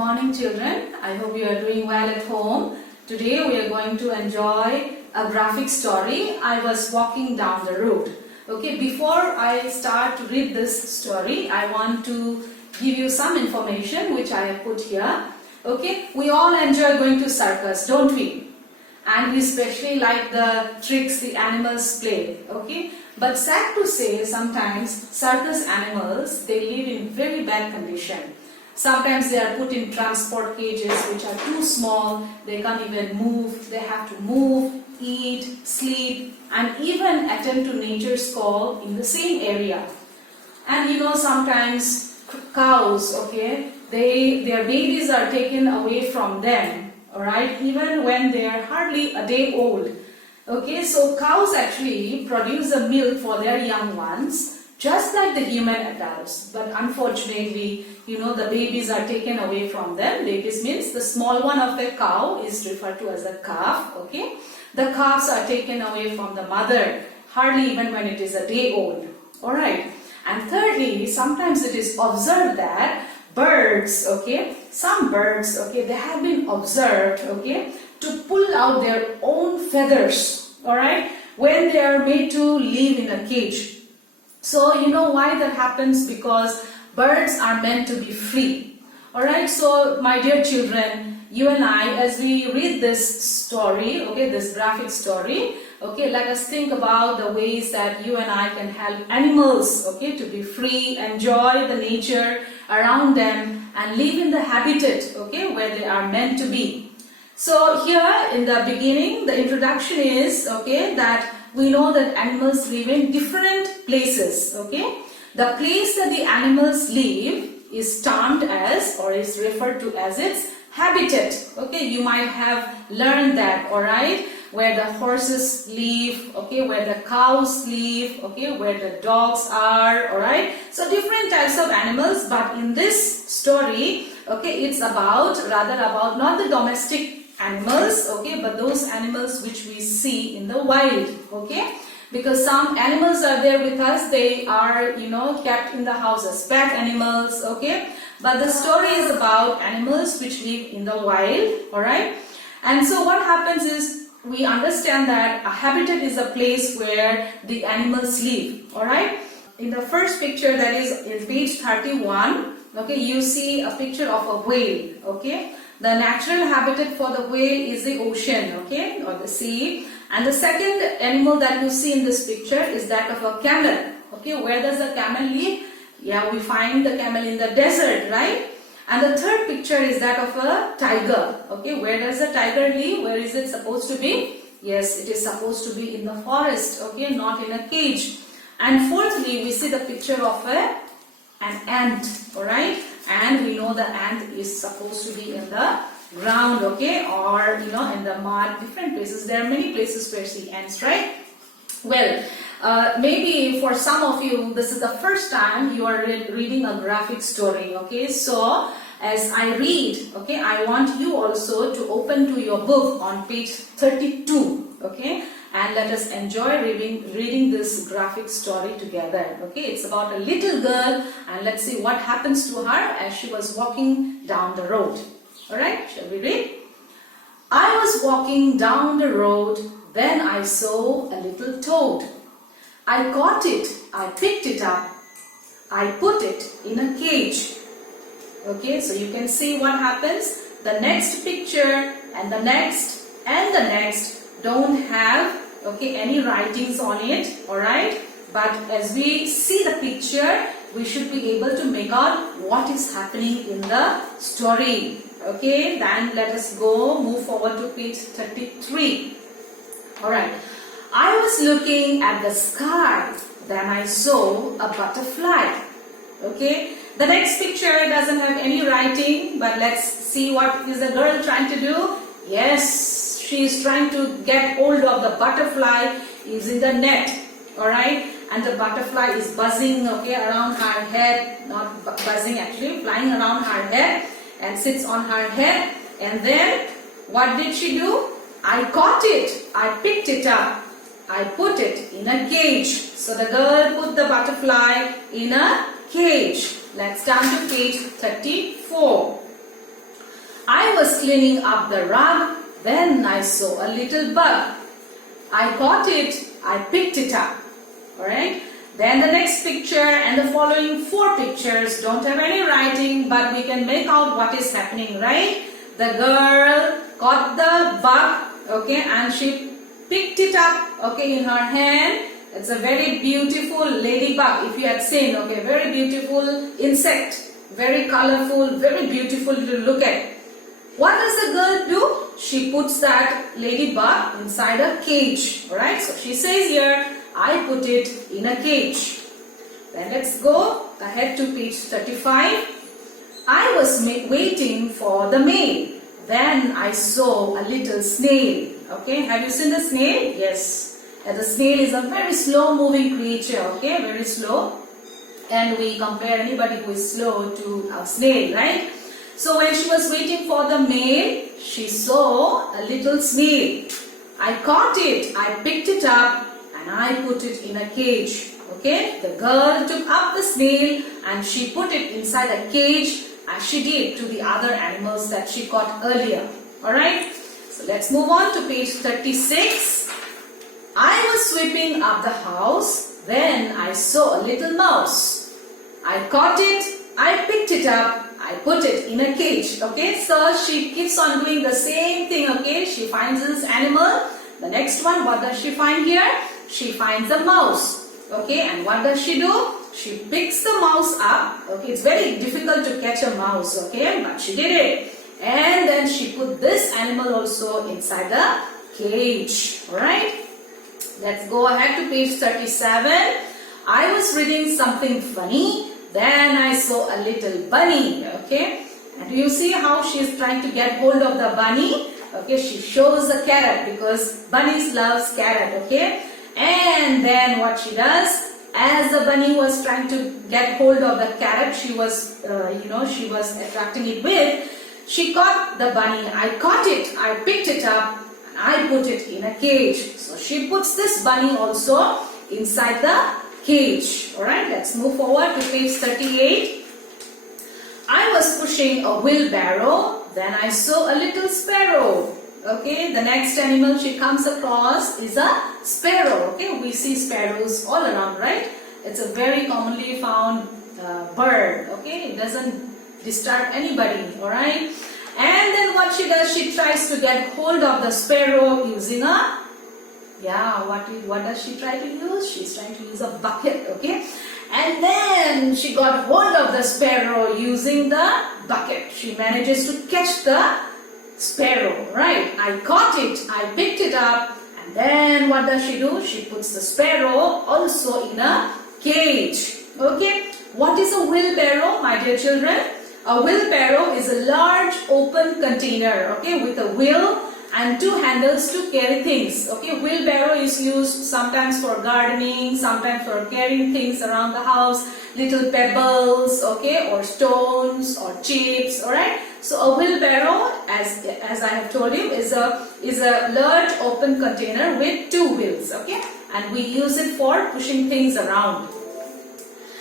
morning children. I hope you are doing well at home. Today we are going to enjoy a graphic story. I was walking down the road. Okay, before I start to read this story, I want to give you some information which I have put here. Okay, we all enjoy going to circus, don't we? And we especially like the tricks the animals play. Okay, but sad to say, sometimes circus animals, they live in very bad condition. Sometimes they are put in transport cages which are too small, they can't even move, they have to move, eat, sleep and even attend to nature's call in the same area. And you know, sometimes cows, okay, their babies are taken away from them, alright, even when they are hardly a day old. Okay, so cows actually produce the milk for their young ones, just like the human adults, but unfortunately, you know, the babies are taken away from them. Babies means the small one of a cow is referred to as a calf, okay. The calves are taken away from the mother, hardly even when it is a day old, alright. And thirdly, sometimes it is observed that birds, okay, some birds, okay, they have been observed, okay, to pull out their own feathers, alright, when they are made to live in a cage. So you know why that happens? Because birds are meant to be free. Alright, so my dear children, you and I, as we read this story, okay, this graphic story, okay, let us think about the ways that you and I can help animals, okay, to be free, enjoy the nature around them and live in the habitat, okay, where they are meant to be. So here in the beginning, the introduction is, okay, that we know that animals live in different places, okay. The place that the animals live is termed as, or is referred to as, its habitat, okay. You might have learned that, alright, where the horses live, okay, where the cows live, okay, where the dogs are, alright. So different types of animals, but in this story, okay, it's rather about not the domestic animals, okay, but those animals which we see in the wild, okay, because some animals are there with us, they are, you know, kept in the houses, pet animals, okay, but the story is about animals which live in the wild, alright. And so what happens is, we understand that a habitat is a place where the animals live, alright. In the first picture, that is in page 31, okay, you see a picture of a whale, okay. The natural habitat for the whale is the ocean, okay, or the sea. And the second animal that you see in this picture is that of a camel, okay. Where does the camel live? Yeah, we find the camel in the desert, right? And the third picture is that of a tiger, okay. Where does the tiger live? Where is it supposed to be? Yes, it is supposed to be in the forest, okay, not in a cage. And fourthly, we see the picture of an ant, alright. And we know the ant is supposed to be in the ground, okay, or you know, in the mud, different places. There are many places where see ants, right? Well, maybe for some of you, this is the first time you are reading a graphic story, okay. So as I read, okay, I want you also to open to your book on page 32, okay, and let us enjoy reading this graphic story together, okay. It's about a little girl, and let's see what happens to her as she was walking down the road. Alright, shall we read? I was walking down the road, then I saw a little toad. I caught it, I picked it up, I put it in a cage. Okay, so you can see what happens. The next picture and the next and the next don't have, okay, any writings on it, alright. But as we see the picture, we should be able to make out what is happening in the story. Okay, then let us move forward to page 33. Alright, I was looking at the sky, then I saw a butterfly. Okay, the next picture doesn't have any writing, but let's see what is the girl trying to do. Yes, she is trying to get hold of the butterfly, is in the net, alright, and the butterfly is buzzing, okay, around her head, not buzzing actually, flying around her head and sits on her head. And then what did she do? I caught it, I picked it up, I put it in a cage. So the girl put the butterfly in a cage. Let's turn to page 34. I was cleaning up the rug, then I saw a little bug. I caught it, I picked it up. Alright? Then the next picture and the following 4 pictures don't have any writing, but we can make out what is happening, right? The girl caught the bug, okay, and she picked it up, okay, in her hand. It's a very beautiful ladybug, if you had seen, okay, very beautiful insect, very colorful, very beautiful to look at. What does the girl do? She puts that ladybug inside a cage, alright? So she says here, I put it in a cage. Then let's go ahead to page 35. I was waiting for the mail. Then I saw a little snail. Okay, have you seen the snail? Yes. And the snail is a very slow moving creature. Okay, very slow. And we compare anybody who is slow to a snail, right? So when she was waiting for the mail, she saw a little snail. I caught it, I picked it up, and I put it in a cage. Okay, the girl took up the snail and she put it inside a cage as she did to the other animals that she caught earlier. Alright, so let's move on to page 36. I was sweeping up the house, then I saw a little mouse. I caught it, I picked it up, I put it in a cage. Okay, so she keeps on doing the same thing. Okay, she finds this animal. The next one, what does she find here? She finds a mouse. Okay, and what does she do? She picks the mouse up. Okay, it's very difficult to catch a mouse. Okay, but she did it. And then she put this animal also inside the cage. Alright, let's go ahead to page 37. I was reading something funny. Then I saw a little bunny. Okay, and do you see how she is trying to get hold of the bunny? Okay, she shows the carrot because bunnies loves carrot. Okay, and then what she does, as the bunny was trying to get hold of the carrot she was she was attracting it with, she caught the bunny. I caught it, I picked it up, and I put it in a cage. So she puts this bunny also inside the cage. Alright, let's move forward to page 38. I was pushing a wheelbarrow, then I saw a little sparrow. Okay, the next animal she comes across is a sparrow. Okay, we see sparrows all around, right? It's a very commonly found bird. Okay, it doesn't disturb anybody. Alright, and then what she does, she tries to get hold of the sparrow using a what does she try to use? She's trying to use a bucket. Okay, and then she got hold of the sparrow using the bucket. She manages to catch the sparrow, right? I caught it, I picked it up, and then what does she do? She puts the sparrow also in a cage. Okay, what is a wheelbarrow, my dear children? A wheelbarrow is a large open container, okay, with a wheel and 2 handles to carry things. Okay, wheelbarrow is used sometimes for gardening, sometimes for carrying things around the house, little pebbles, okay, or stones or chips. Alright, so a wheelbarrow, as I have told you, is a large open container with 2 wheels. Okay, and we use it for pushing things around.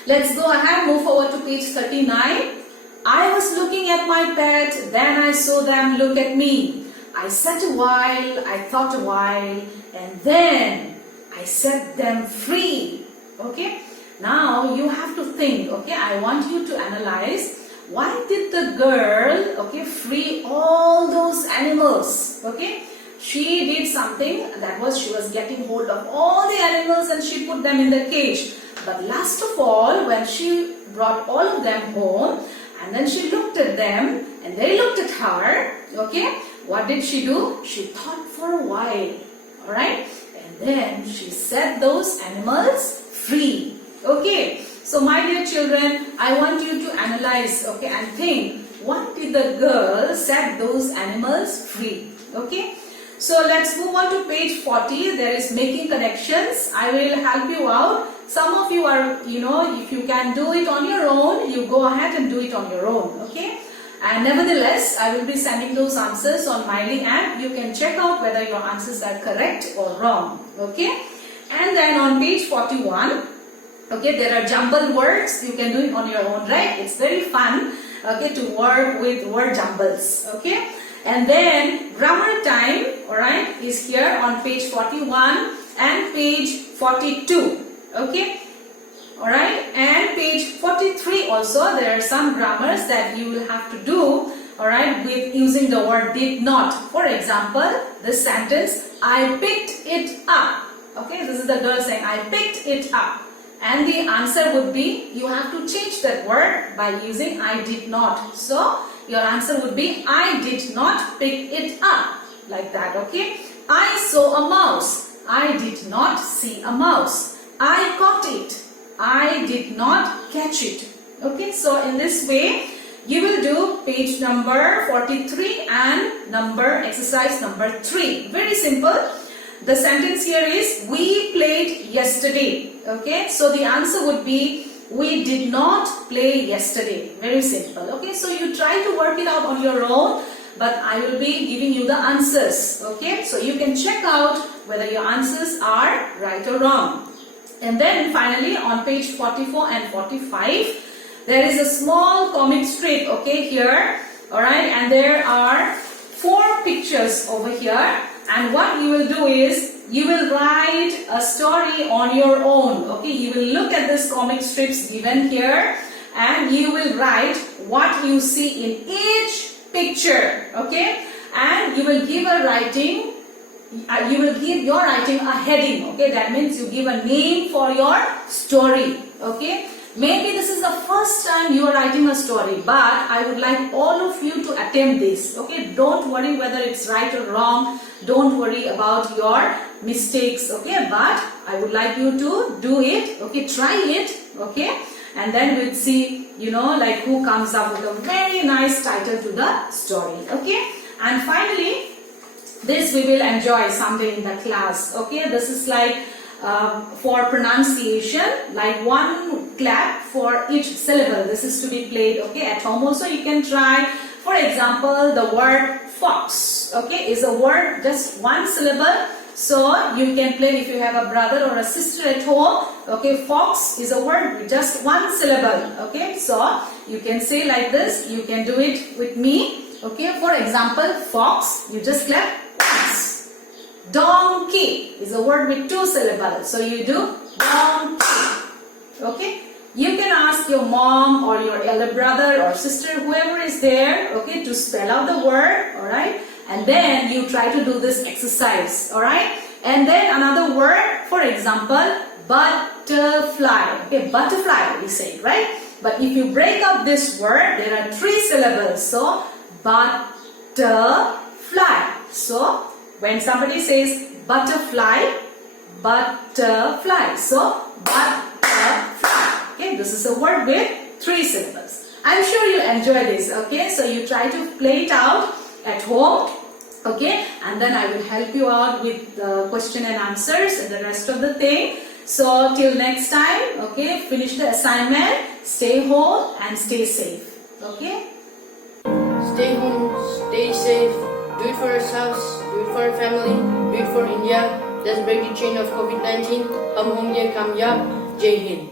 Let's go ahead, move forward to page 39. I was looking at my pet, then I saw them look at me. I sat a while, I thought a while, and then I set them free. Okay, now you have to think. Okay, I want you to analyze, why did the girl, okay, free all those animals? Okay, she did something, that was, she was getting hold of all the animals and she put them in the cage. But last of all, when she brought all of them home, and then she looked at them and they looked at her, okay, what did she do? She thought for a while, alright, and then she set those animals free. Okay, so my dear children, I want you to analyze, okay, and think, what did the girl set those animals free? Okay, so let's move on to page 40. There is making connections. I will help you out. Some of you are, if you can do it on your own, you go ahead and do it on your own. Okay, and nevertheless, I will be sending those answers on Miley app. You can check out whether your answers are correct or wrong. Okay, and then on page 41, okay, there are jumbled words. You can do it on your own, right? It's very fun. okay, to work with word jumbles, okay. And then grammar time, alright, is here on page 41 and page 42, okay. Alright, and page 43 also, there are some grammars that you will have to do, alright, with using the word did not. For example, this sentence, I picked it up. Okay, this is the girl saying, I picked it up. And the answer would be, you have to change that word by using I did not. So, your answer would be, I did not pick it up. Like that, okay. I saw a mouse. I did not see a mouse. I caught it. I did not catch it. Okay, so in this way, you will do page number 43 and exercise number 3. Very simple. The sentence here is, we played yesterday. Okay, so the answer would be, we did not play yesterday. Very simple. Okay, so you try to work it out on your own, but I will be giving you the answers. Okay, so you can check out whether your answers are right or wrong. And then finally on page 44 and 45, there is a small comic strip, okay, here, alright, and there are 4 pictures over here, and what you will do is, you will write a story on your own, okay, you will look at this comic strips given here, and you will write what you see in each picture, okay, and you will give a writing, you will give your writing a heading, okay, that means you give a name for your story, okay. Maybe this is the first time you are writing a story, but I would like all of you to attempt this, okay. Don't worry whether it's right or wrong, don't worry about your mistakes, okay, but I would like you to do it, okay, try it, okay, and then we'll see, you know, like who comes up with a very nice title to the story, okay. And finally, this we will enjoy someday in the class, okay. This is like for pronunciation, like 1 clap for each syllable. This is to be played, okay, at home also you can try. For example, the word fox, okay, is a word just 1 syllable. So you can play if you have a brother or a sister at home, okay. Fox is a word with just 1 syllable, okay. So you can say like this, you can do it with me, okay. For example, fox, you just clap once. Donkey is a word with 2 syllables, so you do donkey, okay. You can ask your mom or your elder brother or sister, whoever is there, okay, to spell out the word, alright, and then you try to do this exercise, alright. And then another word, for example, butterfly, okay, butterfly we say, right. But if you break up this word, there are 3 syllables, so butterfly. So when somebody says butterfly, butterfly, so butterfly, okay, this is a word with 3 syllables. I'm sure you enjoy this, okay, so you try to play it out at home, okay, and then I will help you out with the question and answers and the rest of the thing. So till next time, okay, finish the assignment, stay home and stay safe, okay. Stay home, stay safe, do it for yourselves, do it for your family, do it for India. Let's break the chain of COVID-19. Hum hong ye kamyab. Jai Hind.